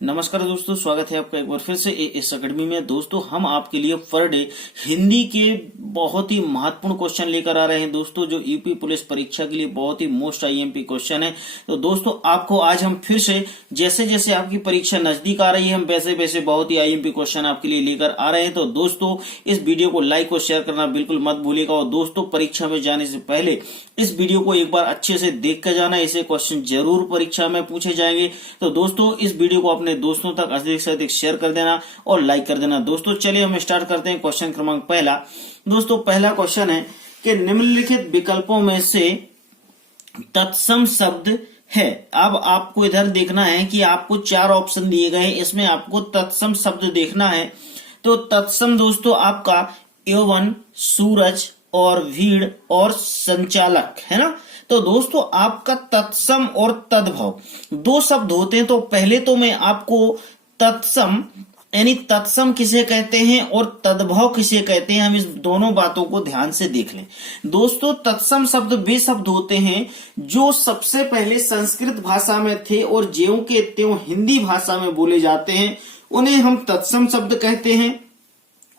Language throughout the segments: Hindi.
नमस्कार दोस्तों, स्वागत है आपका एक बार फिर से इस अकेडमी में। दोस्तों, हम आपके लिए पर डे हिंदी के बहुत ही महत्वपूर्ण क्वेश्चन लेकर आ रहे हैं दोस्तों, जो यूपी पुलिस परीक्षा के लिए बहुत ही मोस्ट आईएमपी क्वेश्चन है। तो दोस्तों, आपको आज हम फिर से जैसे जैसे आपकी परीक्षा नजदीक आ रही है, हम वैसे वैसे बहुत ही आईएमपी क्वेश्चन आपके लिए लेकर आ रहे हैं। तो दोस्तों, इस वीडियो को लाइक और शेयर करना बिल्कुल मत भूलिएगा। और दोस्तों, परीक्षा में जाने से पहले इस वीडियो को एक बार अच्छे से देख कर जाना, ऐसे क्वेश्चन जरूर परीक्षा में पूछे जाएंगे। तो दोस्तों, इस वीडियो को अपने दोस्तों तक अधिक से अधिक शेयर कर देना और लाइक कर देना। दोस्तों, चलिए हम स्टार्ट करते हैं। क्वेश्चन क्रमांक पहला। दोस्तों, पहला क्वेश्चन है कि निम्नलिखित विकल्पों में से तत्सम शब्द है। अब आपको इधर देखना है कि आपको चार ऑप्शन दिए गए हैं, इसमें आपको तत्सम शब्द देखना है। तो तत्सम दोस्तों आपका यौवन, सूरज और भीड़ और संचालक है ना। तो दोस्तों, आपका तत्सम और तद्भव दो शब्द होते हैं। तो पहले तो मैं आपको तत्सम यानी तत्सम किसे कहते हैं और तद्भव किसे कहते हैं, हम इस दोनों बातों को ध्यान से देख लें। दोस्तों, तत्सम शब्द वे शब्द होते हैं जो सबसे पहले संस्कृत भाषा में थे और ज्यों के त्यों हिंदी भाषा में बोले जाते हैं, उन्हें हम तत्सम शब्द कहते हैं।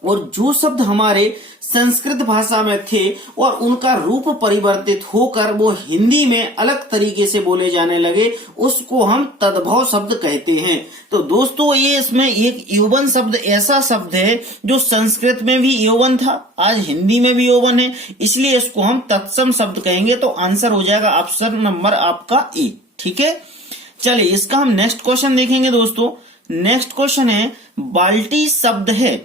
और जो शब्द हमारे संस्कृत भाषा में थे और उनका रूप परिवर्तित होकर वो हिंदी में अलग तरीके से बोले जाने लगे, उसको हम तद्भव शब्द कहते हैं। तो दोस्तों, ये इसमें एक यौवन शब्द ऐसा शब्द है जो संस्कृत में भी यौवन था, आज हिंदी में भी यौवन है, इसलिए इसको हम तत्सम शब्द कहेंगे। तो आंसर हो जाएगा ऑप्शन नंबर आपका ए। ठीक है, चलिए इसका हम नेक्स्ट क्वेश्चन देखेंगे। दोस्तों, नेक्स्ट क्वेश्चन है बाल्टी शब्द है।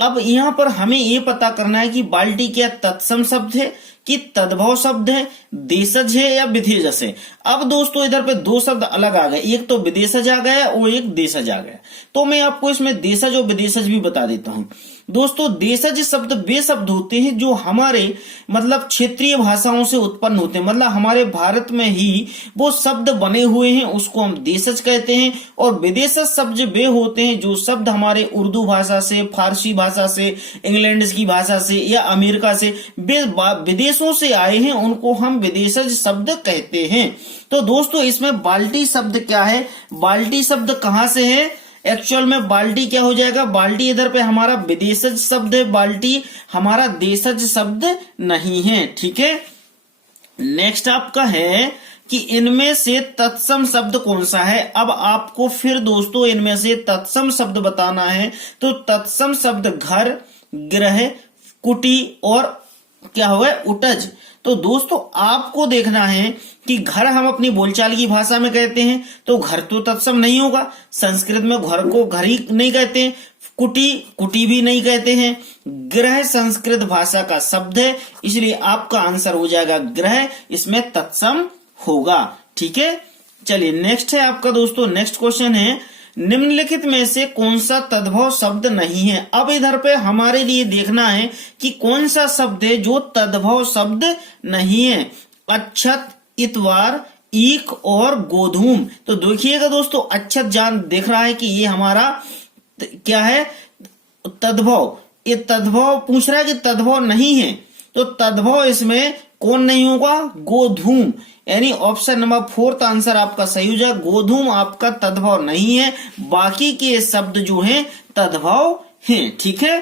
अब यहाँ पर हमें ये पता करना है कि बाल्टी क्या तत्सम शब्द है कि तद्भव शब्द है, देशज है या विदेशज है। अब दोस्तों, इधर पे दो शब्द अलग आ गए, एक तो विदेशज आ गया और एक देशज आ गया। तो मैं आपको इसमें देशज और विदेशज भी बता देता हूँ। दोस्तों, देशज शब्द वे शब्द होते हैं जो हमारे मतलब क्षेत्रीय भाषाओं से उत्पन्न होते हैं, मतलब हमारे भारत में ही वो शब्द बने हुए हैं, उसको हम देशज कहते हैं। और विदेशज शब्द वे होते हैं जो शब्द हमारे उर्दू भाषा से, फारसी भाषा से, इंग्लैंड की भाषा से या अमेरिका से विदेशों से आए हैं, उनको हम विदेशज शब्द कहते हैं। तो दोस्तों, इसमें बाल्टी शब्द क्या है, बाल्टी शब्द कहां से है, एक्चुअल में बाल्टी क्या हो जाएगा, बाल्टी इधर पे हमारा विदेशज शब्द है, बाल्टी हमारा देशज शब्द नहीं है। ठीक है, नेक्स्ट आपका है कि इनमें से तत्सम शब्द कौन सा है। अब आपको फिर दोस्तों इनमें से तत्सम शब्द बताना है। तो तत्सम शब्द घर, गृह, कुटी और क्या हुआ उटज। तो दोस्तों, आपको देखना है कि घर हम अपनी बोलचाल की भाषा में कहते हैं, तो घर तो तत्सम नहीं होगा। संस्कृत में घर को घर ही नहीं कहते हैं, कुटी कुटी भी नहीं कहते हैं। गृह संस्कृत भाषा का शब्द है, इसलिए आपका आंसर हो जाएगा गृह, इसमें तत्सम होगा। ठीक है, चलिए नेक्स्ट है आपका दोस्तों, नेक्स्ट क्वेश्चन है निम्नलिखित में से कौन सा तद्भव शब्द नहीं है। अब इधर पे हमारे लिए देखना है कि कौन सा शब्द है जो तद्भव शब्द नहीं है। अक्षत, इतवार, ईक और गोधूम। तो देखिएगा दोस्तों, अक्षत जान देख रहा है कि ये हमारा क्या है, तद्भव। ये तद्भव पूछ रहा है कि तद्भव नहीं है, तो तद्भव इसमें कौन नहीं होगा, गोधूम। यानी ऑप्शन नंबर 4 आंसर आपका सही हो जाए। गोधूम आपका तद्भव नहीं है, बाकी के शब्द जो हैं तद्भव हैं। ठीक है,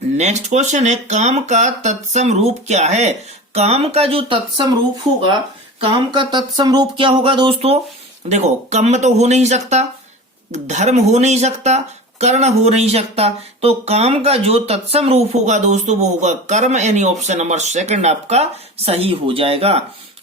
नेक्स्ट क्वेश्चन है काम का तत्सम रूप क्या है। काम का जो तत्सम रूप होगा, काम का तत्सम रूप क्या होगा दोस्तों, देखो कम तो हो नहीं सकता, धर्म हो नहीं सकता, कर्ण हो नहीं सकता। तो काम का जो तत्सम रूप होगा दोस्तों वो होगा कर्म, यानी ऑप्शन नंबर 2 आपका सही हो जाएगा।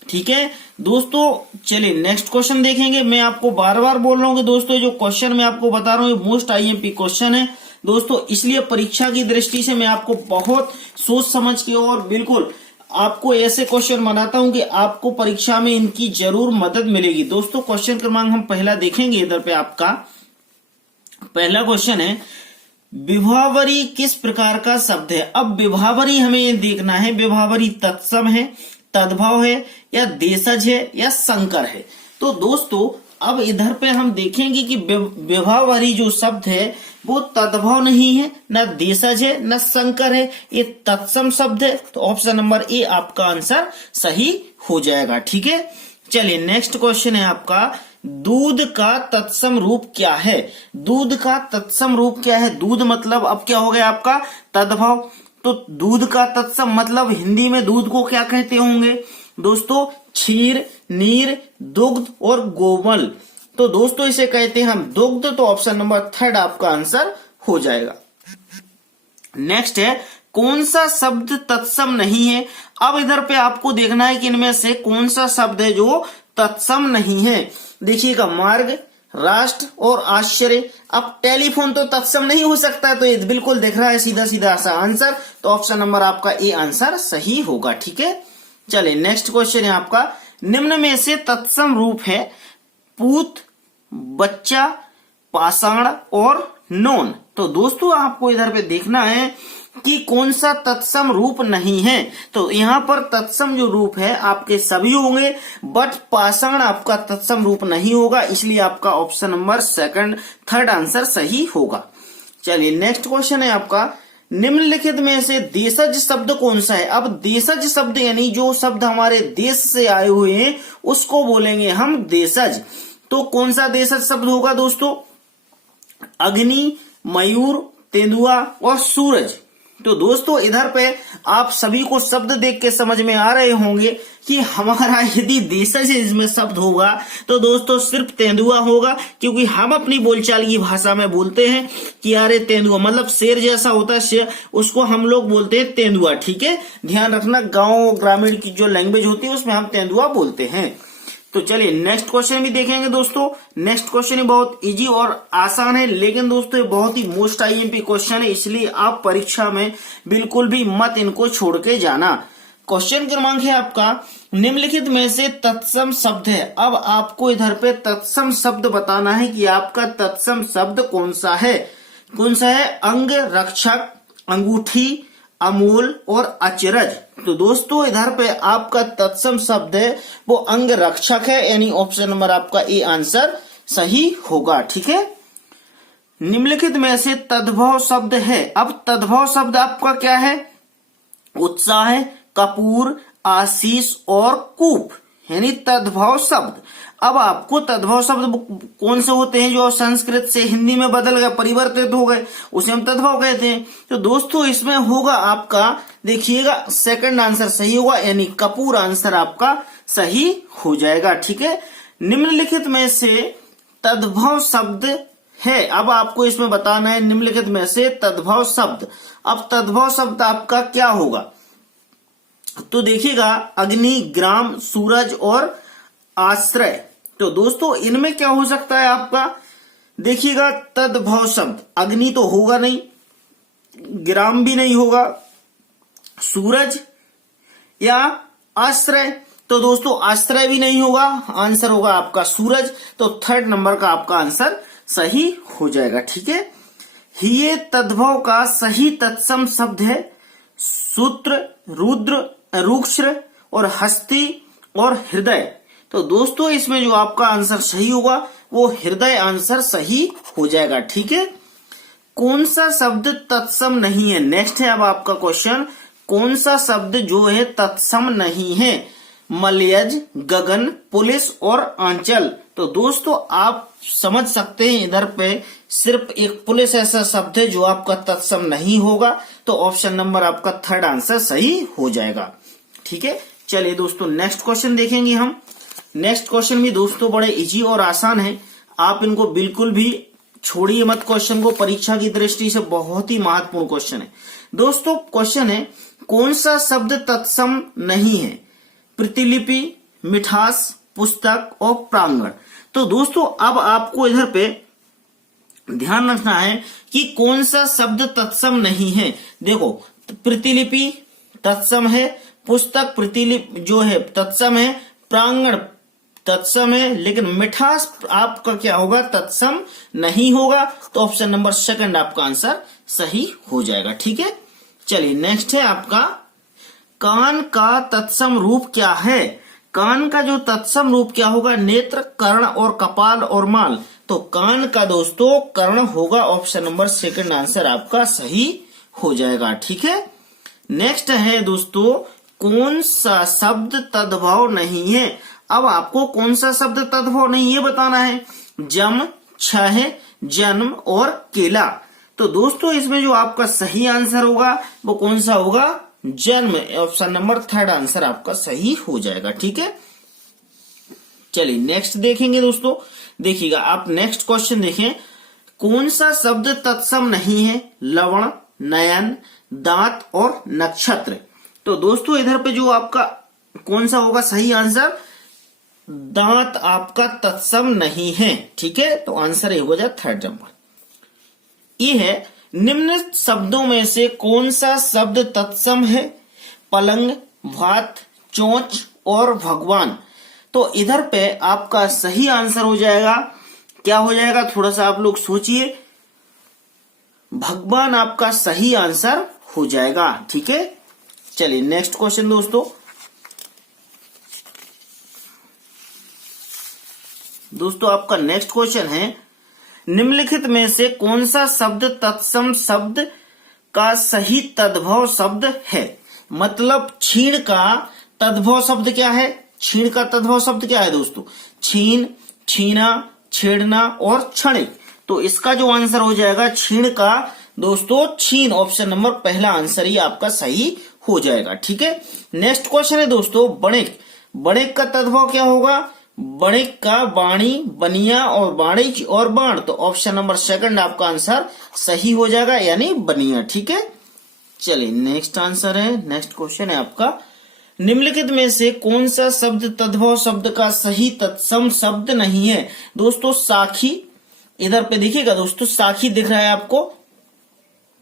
ठीक है दोस्तों, चलिए नेक्स्ट क्वेश्चन देखेंगे। मैं आपको बार बार बोल रहा हूँ कि दोस्तों जो क्वेश्चन मैं आपको बता रहा हूँ ये मोस्ट आईएमपी क्वेश्चन है दोस्तों, इसलिए परीक्षा की दृष्टि से मैं आपको बहुत सोच समझ के और बिल्कुल आपको ऐसे क्वेश्चन बनाता हूं कि आपको परीक्षा में इनकी जरूर मदद मिलेगी। दोस्तों, क्वेश्चन क्रमांक हम पहला देखेंगे। इधर पे आपका पहला क्वेश्चन है विभावरी किस प्रकार का शब्द है। अब विभावरी हमें देखना है, विभावरी तत्सम है, तद्भव है या देशज है या संकर है। तो दोस्तों, अब इधर पे हम देखेंगे कि विभावरी जो शब्द है वो तद्भव नहीं है, न देशज है, न संकर है, ये तत्सम शब्द है। तो ऑप्शन नंबर ए आपका आंसर सही हो जाएगा। ठीक है, चलिए नेक्स्ट क्वेश्चन है आपका दूध का तत्सम रूप क्या है? दूध का तत्सम रूप क्या है? दूध मतलब अब क्या हो गया आपका तद्भव। तो दूध का तत्सम मतलब हिंदी में दूध को क्या कहते होंगे दोस्तों? क्षीर, नीर, दुग्ध और गोमल। तो दोस्तों इसे कहते हैं हम दुग्ध। तो ऑप्शन नंबर 3 आपका आंसर हो जाएगा। नेक्स्ट है कौन सा शब्द तत्सम नहीं है? अब इधर पे आपको देखना है कि इनमें से कौन सा शब्द है जो तत्सम नहीं है। देखिएगा मार्ग, राष्ट्र और आश्चर्य। अब टेलीफोन तो तत्सम नहीं हो सकता है, तो ये बिल्कुल दिख रहा है सीधा सीधा सा आंसर। तो ऑप्शन नंबर आपका ए आंसर सही होगा। ठीक है, चलिए नेक्स्ट क्वेश्चन है आपका, निम्न में से तत्सम रूप है पूत, बच्चा, पाषाण और नौन। तो दोस्तों आपको इधर पे देखना है कि कौन सा तत्सम रूप नहीं है। तो यहाँ पर तत्सम जो रूप है आपके सभी होंगे, बट पाषाण आपका तत्सम रूप नहीं होगा, इसलिए आपका ऑप्शन नंबर 3 आंसर सही होगा। चलिए नेक्स्ट क्वेश्चन है आपका, निम्नलिखित में से देशज शब्द कौन सा है? अब देशज शब्द यानी जो शब्द हमारे देश से आए हुए हैं उसको बोलेंगे हम देशज। तो कौन सा देशज शब्द होगा दोस्तों? अग्नि, मयूर, तेंदुआ और सूरज। तो दोस्तों इधर पे आप सभी को शब्द देख के समझ में आ रहे होंगे कि हमारा यदि देशज इसमें शब्द होगा तो दोस्तों सिर्फ तेंदुआ होगा, क्योंकि हम अपनी बोलचाल की भाषा में बोलते हैं कि यारे तेंदुआ मतलब शेर जैसा होता है शेर, उसको हम लोग बोलते हैं तेंदुआ। ठीक है, ध्यान रखना, गांव ग्रामीण की जो लैंग्वेज होती है उसमें हम तेंदुआ बोलते हैं। तो चलिए नेक्स्ट क्वेश्चन भी देखेंगे दोस्तों। नेक्स्ट क्वेश्चन बहुत इजी और आसान है, लेकिन दोस्तों ये बहुत ही मोस्ट आईएमपी क्वेश्चन है, इसलिए आप परीक्षा में बिल्कुल भी मत इनको छोड़ के जाना। क्वेश्चन क्रमांक है आपका, निम्नलिखित में से तत्सम शब्द है। अब आपको इधर पे तत्सम शब्द बताना है कि आपका तत्सम शब्द कौन सा है। कौन सा है? अंग रक्षक, अंगूठी, अमूल और अचरज। तो दोस्तों इधर पे आपका तत्सम शब्द है वो अंग रक्षक है, यानी ऑप्शन नंबर आपका ए आंसर सही होगा। ठीक है, निम्नलिखित में से तद्भव शब्द है। अब तद्भव शब्द आपका क्या है? उत्साह, कपूर, आशीष और कूप, यानी तद्भव शब्द। अब आपको तद्भव शब्द कौन से होते हैं जो संस्कृत से हिंदी में बदल गए, परिवर्तित हो गए, उसे हम तद्भव कहते हैं। तो दोस्तों इसमें होगा आपका, देखिएगा सेकंड आंसर सही होगा, यानी कपूर आंसर आपका सही हो जाएगा। ठीक है, निम्नलिखित में से तद्भव शब्द है। अब आपको इसमें बताना है निम्नलिखित में से तद्भव शब्द। अब तद्भव शब्द आपका क्या होगा? तो देखिएगा अग्नि, ग्राम, सूरज और आश्रय। तो दोस्तों इनमें क्या हो सकता है आपका? देखिएगा तद्भव शब्द, अग्नि तो होगा नहीं, ग्राम भी नहीं होगा, सूरज या आश्रय। तो दोस्तों आश्रय भी नहीं होगा, आंसर होगा आपका सूरज। तो 3 नंबर का आपका आंसर सही हो जाएगा। ठीक है, ये तद्भव का सही तत्सम शब्द है सूत्र, रुद्र, रुक्ष और हस्ती और हृदय। तो दोस्तों इसमें जो आपका आंसर सही होगा वो हृदय आंसर सही हो जाएगा। ठीक है, कौन सा शब्द तत्सम नहीं है? नेक्स्ट है अब आपका क्वेश्चन, कौन सा शब्द जो है तत्सम नहीं है? मलयज, गगन, पुलिस और आंचल। तो दोस्तों आप समझ सकते हैं इधर पे सिर्फ एक पुलिस ऐसा शब्द है जो आपका तत्सम नहीं होगा। तो ऑप्शन नंबर आपका 3 आंसर सही हो जाएगा। ठीक है, चलिए दोस्तों नेक्स्ट क्वेश्चन देखेंगे हम। नेक्स्ट क्वेश्चन भी दोस्तों बड़े इजी और आसान है, आप इनको बिल्कुल भी छोड़िए मत क्वेश्चन को, परीक्षा की दृष्टि से बहुत ही महत्वपूर्ण क्वेश्चन है। दोस्तों क्वेश्चन है, कौन सा शब्द तत्सम नहीं है? प्रतिलिपि, मिठास, पुस्तक और प्रांगण। तो दोस्तों अब आपको इधर पे ध्यान रखना है कि कौन सा शब्द तत्सम नहीं है। देखो प्रतिलिपि तत्सम है, पुस्तक प्रतिलिपि जो है तत्सम है, प्रांगण तत्सम है, लेकिन मिठास आपका क्या होगा? तत्सम नहीं होगा। तो ऑप्शन नंबर 2 आपका आंसर सही हो जाएगा। ठीक है, चलिए नेक्स्ट है आपका, कान का तत्सम रूप क्या है? कान का जो तत्सम रूप क्या होगा? नेत्र, कर्ण और कपाल और माल। तो कान का दोस्तों कर्ण होगा, ऑप्शन नंबर 2 आंसर आपका सही हो जाएगा। ठीक है, नेक्स्ट है दोस्तों, कौन सा शब्द तद्भव नहीं है? अब आपको कौन सा शब्द तद्भव नहीं ये बताना है, जम, छह, जन्म और केला। तो दोस्तों इसमें जो आपका सही आंसर होगा वो कौन सा होगा, जन्म। ऑप्शन नंबर 3 आंसर आपका सही हो जाएगा। ठीक है, चलिए नेक्स्ट देखेंगे दोस्तों। देखिएगा आप नेक्स्ट क्वेश्चन देखें, कौन सा शब्द तत्सम नहीं है, लवण, नयन, दांत और नक्षत्र। तो दोस्तों इधर पे जो आपका कौन सा होगा सही आंसर, दांत आपका तत्सम नहीं है। ठीक है, तो आंसर ये हो जाए 3rd नंबर। ये है, निम्न शब्दों में से कौन सा शब्द तत्सम है, पलंग, भात, चोंच और भगवान। तो इधर पे आपका सही आंसर हो जाएगा, क्या हो जाएगा, थोड़ा सा आप लोग सोचिए, भगवान आपका सही आंसर हो जाएगा। ठीक है, चलिए नेक्स्ट क्वेश्चन दोस्तों आपका नेक्स्ट क्वेश्चन है, निम्नलिखित में से कौन सा शब्द तत्सम शब्द का सही तद्भव शब्द है। मतलब छीण का तद्भव शब्द क्या है, छीण का तद्भव शब्द क्या है दोस्तों, छीन, छीना, छेड़ना और क्षणिक। तो इसका जो आंसर हो जाएगा छीण का दोस्तों छीन। ऑप्शन नंबर पहला आंसर ही आपका सही हो जाएगा। ठीक है, नेक्स्ट क्वेश्चन है दोस्तों, बणिक। बणिक का तद्भव क्या होगा, बणिक का बाणी, बनिया और बाणिज और बाण। तो ऑप्शन नंबर 2 आपका आंसर सही हो जाएगा, यानी बनिया। ठीक है, चलिए नेक्स्ट आंसर है, नेक्स्ट क्वेश्चन है आपका, निम्नलिखित में से कौन सा शब्द तद्भव शब्द का सही तत्सम शब्द नहीं है। दोस्तों साखी, इधर पे देखिएगा दोस्तों, साखी दिख रहा है आपको,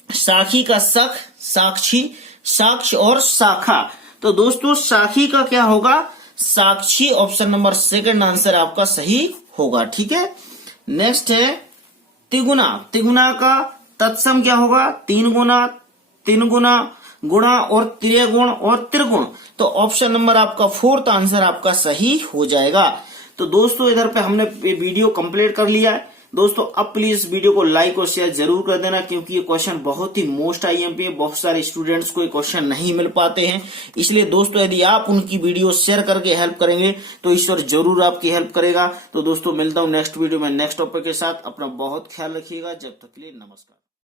साखी का सख, साक्षी, साक्ष और शाखा। तो दोस्तों साखी का क्या होगा, साक्षी। ऑप्शन नंबर 2 आंसर आपका सही होगा। ठीक है, नेक्स्ट है तिगुना। तिगुना का तत्सम क्या होगा, 3 गुना, 3 गुना, गुणा और त्रिगुण और त्रिगुण। तो ऑप्शन नंबर आपका 4th आंसर आपका सही हो जाएगा। तो दोस्तों इधर पे हमने वीडियो कंप्लीट कर लिया है। दोस्तों अब प्लीज वीडियो को लाइक और शेयर जरूर कर देना, क्योंकि ये क्वेश्चन बहुत ही मोस्ट आईएमपी है, बहुत सारे स्टूडेंट्स को ये क्वेश्चन नहीं मिल पाते हैं। इसलिए दोस्तों यदि आप उनकी वीडियो शेयर करके हेल्प करेंगे तो ईश्वर जरूर आपकी हेल्प करेगा। तो दोस्तों मिलता हूं नेक्स्ट वीडियो में नेक्स्ट टॉपिक के साथ। अपना बहुत ख्याल रखिएगा, जब तक के लिए नमस्कार।